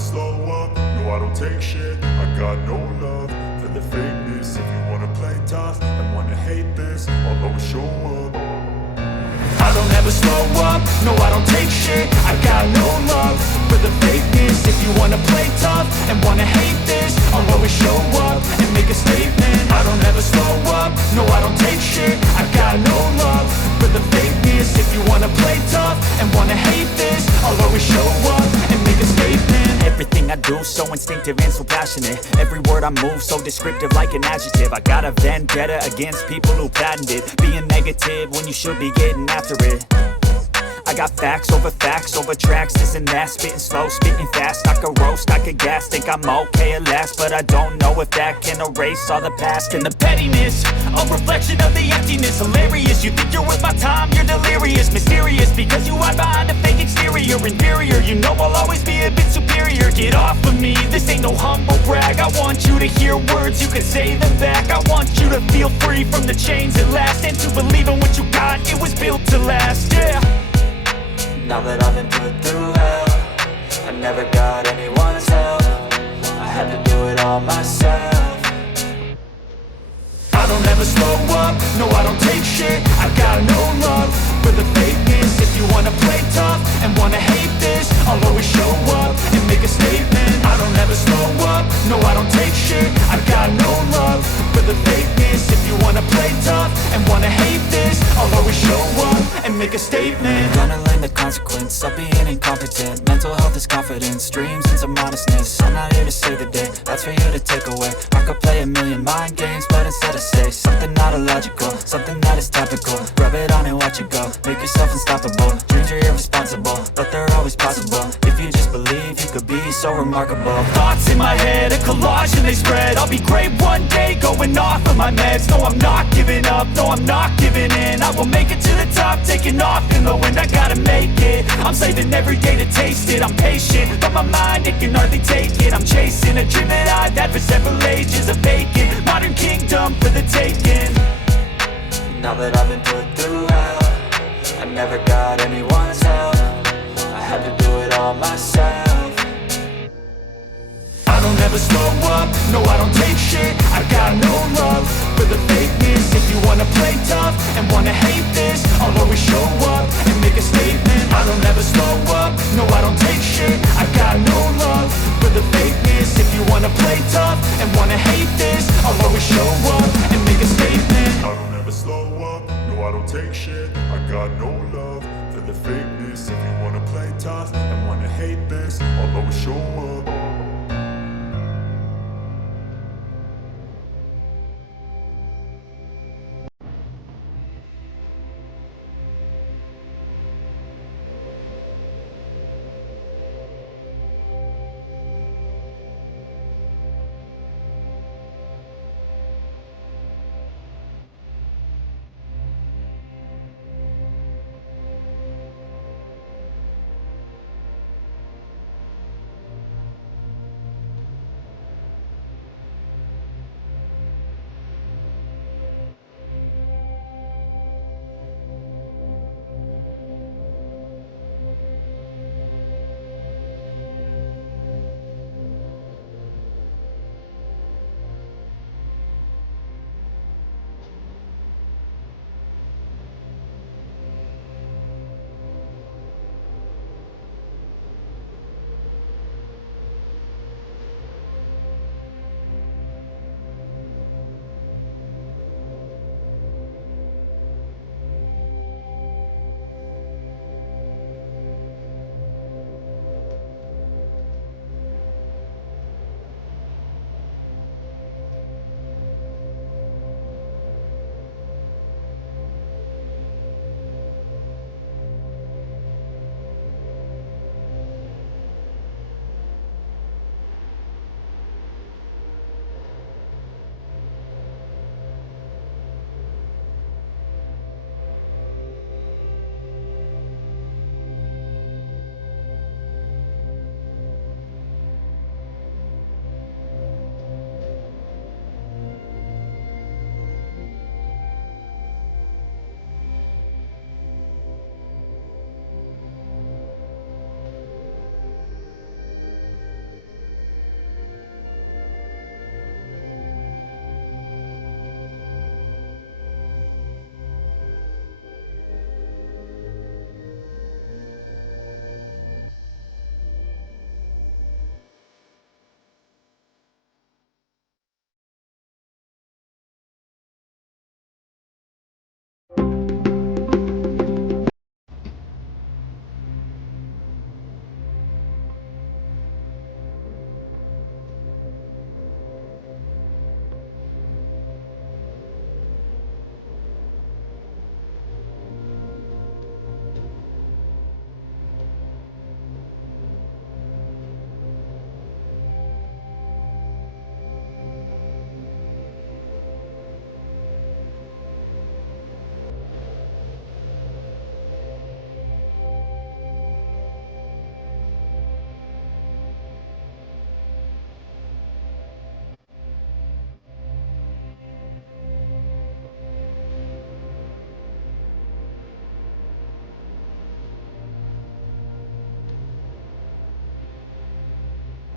slow up, no I don't take shit. I got no love for the fakeness. If you wanna play tough and wanna hate this, I'll always show up. I don't ever slow up, no I don't take shit. I got no love for the fakeness. If you wanna play tough and wanna hate this, I'll always show up and make a statement. I don't ever slow up, no I don't take shit. I got no love for the fakeness. If you wanna play tough and wanna hate this, I'll always show up and make a statement. Everything I do so instinctive and so passionate. Every word I move so descriptive like an adjective. I got a vendetta against people who patented being negative when you should be getting after it. I got facts over tracks, this and that. Spitting slow, spitting fast. I could roast, I could gas. Think I'm okay at last, but I don't know if that can erase all the past. And the pettiness, a reflection of the emptiness. Hilarious, you think you're worth my time, you're delirious. Mysterious, because you hide behind a fake exterior. Inferior, you know I'll always be a bit superior. Get off of me, this ain't no humble brag. I want you to hear words, you can say them back. I want you to feel free from the chains at last, and to believe in what you got, it was built to last, yeah. Now that I've been put through hell, I never got anyone's help. I had to do it all myself. I don't ever slow up, no I don't take shit. I got no love for the fakeness. If you wanna play tough and wanna hate this, I'll always show up and make a statement. I don't ever slow up, no I don't take shit. I got no love for the fakeness. If you wanna play tough and wanna hate this, I'll always show up and make a statement. Gonna learn the consequence of being incompetent. Mental health is confidence, dreams and some modestness. I'm not here to save the day, that's for you to take away. I could play a million mind games, but instead I say something not illogical, something that is topical. Rub it on and watch it go, make yourself unstoppable. Dreams are irresponsible, but they're always possible. If you just believe, you could be so remarkable. Thoughts in my head, a collage and they spread. I'll be great one day, going off of my meds. No, I'm not giving up, no, I'm not giving in. I will make it to the top, taking off in the wind. I gotta make it, I'm saving every day to taste it. I'm patient, but my mind, it can hardly take it. I'm chasing a dream that I've had for several ages. A vacant, modern kingdom for the taking. Now that I've been put through hell, I never got anyone's help. I had to do it all myself. I don't ever slow up, no I don't take shit. I got no love for the fakeness. If you wanna play tough and wanna hate this, I'll always show up and make a statement. I don't ever slow up, no I don't take shit. I got no love for the fakeness. If you wanna play tough and wanna hate this, I'll always show up and make a statement. I don't ever slow up, no I don't take shit. I got no love for the fakeness. If you wanna play tough and wanna hate this, I'll always show